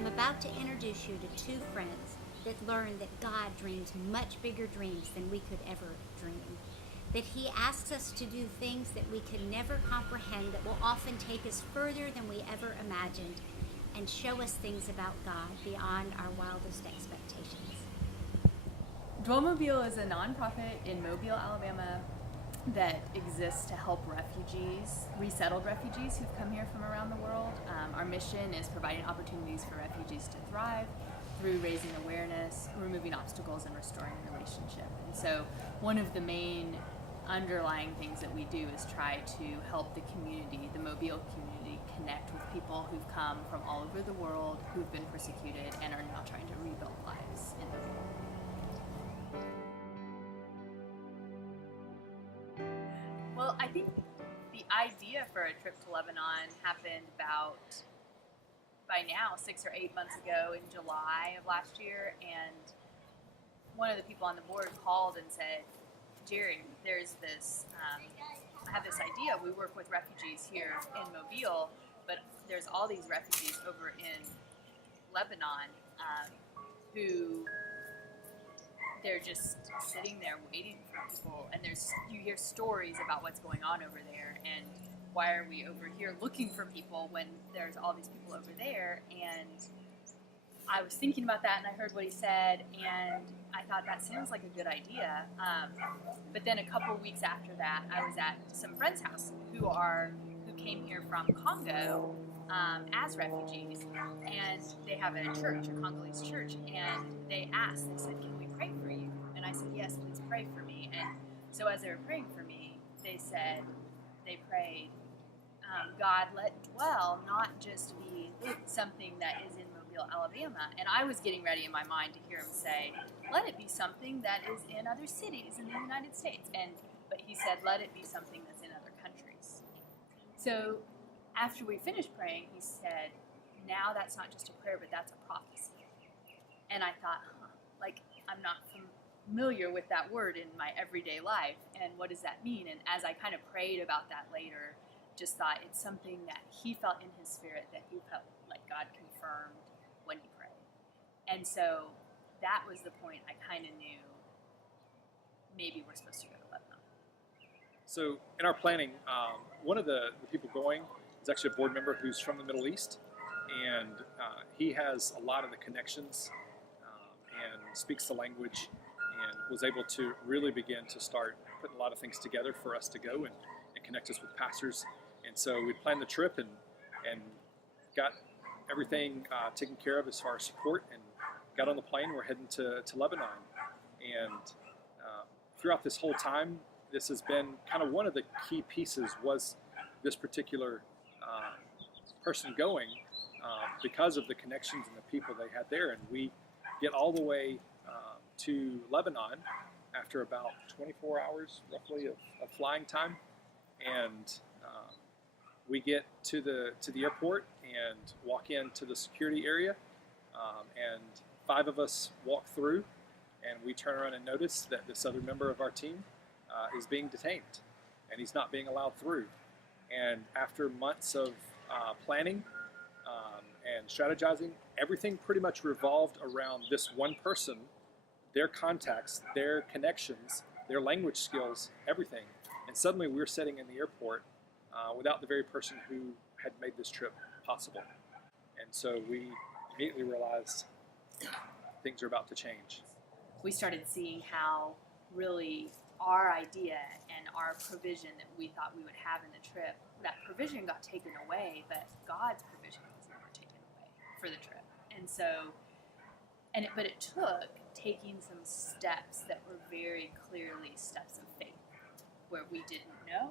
I'm about to introduce you to two friends that learned that God dreams much bigger dreams than we could ever dream. That He asks us to do things that we could never comprehend, that will often take us further than we ever imagined, and show us things about God beyond our wildest expectations. Dwellmobile is a nonprofit in Mobile, Alabama that exists to help refugees, resettled refugees who've come here from around the world. Our mission is providing opportunities for refugees to thrive through raising awareness, removing obstacles, and restoring relationship. And so one of the main underlying things that we do is try to help the community, the Mobile community, connect with people who've come from all over the world, who've been persecuted, and are now trying to rebuild lives in Mobile. Well, I think the idea for a trip to Lebanon happened about, by now, 6 or 8 months ago in July of last year, and one of the people on the board called and said, Jerry, there's this, I have this idea. We work with refugees here in Mobile, but there's all these refugees over in Lebanon who they're just sitting there waiting for people, and you hear stories about what's going on over there, and why are we over here looking for people when there's all these people over there? And I was thinking about that, and I heard what he said, and I thought that sounds like a good idea. But then a couple weeks after that, I was at some friend's house who came here from Congo as refugees, and they have a church, a Congolese church, and they said, can we pray for you? And I said, yes, please pray for me. And so as they were praying for me, they prayed, God, let dwell not just be something that is in Mobile, Alabama. And I was getting ready in my mind to hear him say, let it be something that is in other cities in the United States. But he said, let it be something that's in other countries. So after we finished praying, he said, now that's not just a prayer, but that's a prophecy. And I thought, I'm not familiar with that word in my everyday life, and what does that mean? And as I kind of prayed about that later, just thought it's something that he felt in his spirit, that he felt like God confirmed when he prayed. And so that was the point I kind of knew maybe we're supposed to go to Lebanon. So in our planning, one of the people going is actually a board member who's from the Middle East, and he has a lot of the connections and speaks the language, and was able to really begin to start putting a lot of things together for us to go and connect us with pastors. And so we planned the trip and got everything taken care of as far as support, and got on the plane. We're heading to Lebanon. And throughout this whole time, this has been kind of one of the key pieces was this particular person going because of the connections and the people they had there. And we get all the way to Lebanon after about 24 hours roughly of flying time, and we get to the airport and walk into the security area, and 5 of us walk through, and we turn around and notice that this other member of our team is being detained, and he's not being allowed through. And after months of planning and strategizing, everything pretty much revolved around this one person, their contacts, their connections, their language skills, everything. And suddenly we're sitting in the airport without the very person who had made this trip possible. And so we immediately realized things are about to change. We started seeing how really our idea and our provision that we thought we would have in the trip, that provision got taken away, but God's provision was never taken away for the trip. And so, but it took taking some steps that were very clearly steps of faith, where we didn't know,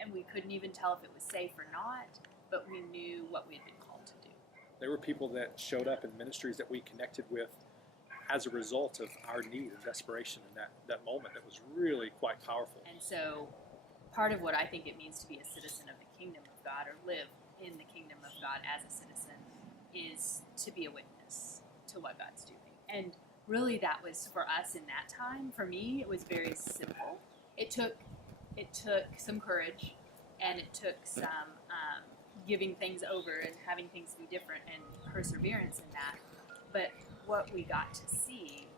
and we couldn't even tell if it was safe or not, but we knew what we had been called to do. There were people that showed up in ministries that we connected with as a result of our need and desperation in that moment. That was really quite powerful. And so part of what I think it means to be a citizen of the kingdom of God, or live in the kingdom of God as a citizen, is to be a witness to what God's doing. And really that was, for us in that time, for me, it was very simple. It took some courage, and it took some giving things over and having things be different and perseverance in that. But what we got to see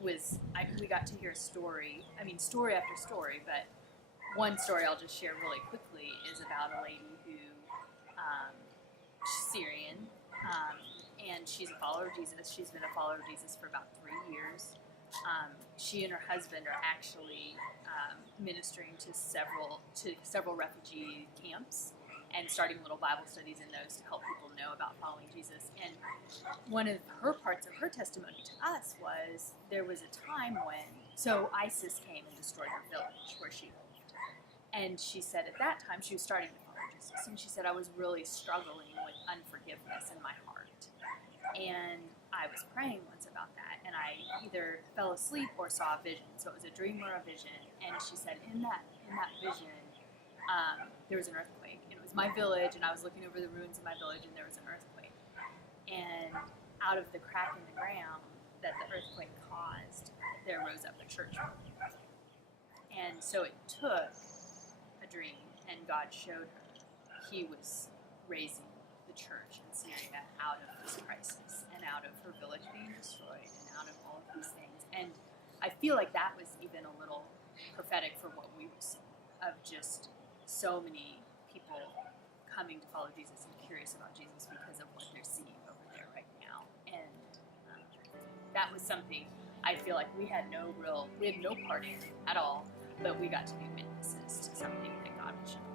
was we got to hear story after story, but one story I'll just share really quickly is about a lady who, she's Syrian, and she's a follower of Jesus. She's been a follower of Jesus for about 3 years. She and her husband are actually ministering to several refugee camps and starting little Bible studies in those to help people know about following Jesus. And one of her parts of her testimony to us was there was a time when, ISIS came and destroyed her village where she lived. And she said at that time, she was starting to follow Jesus, and she said, I was really struggling with unforgiveness in my heart. And I was praying once about that, and I either fell asleep or saw a vision. So it was a dream or a vision. And she said, in that vision, there was an earthquake. And it was my village, and I was looking over the ruins of my village, and there was an earthquake. And out of the crack in the ground that the earthquake caused, there rose up a church. And so it took a dream, and God showed her He was raising the church in Syria out of this crisis and out of her village being destroyed and out of all of these things. And I feel like that was even a little prophetic for what we would see of just so many people coming to follow Jesus and curious about Jesus because of what they're seeing over there right now. And that was something I feel like we had no part in at all, but we got to be witnesses to something that God was showing.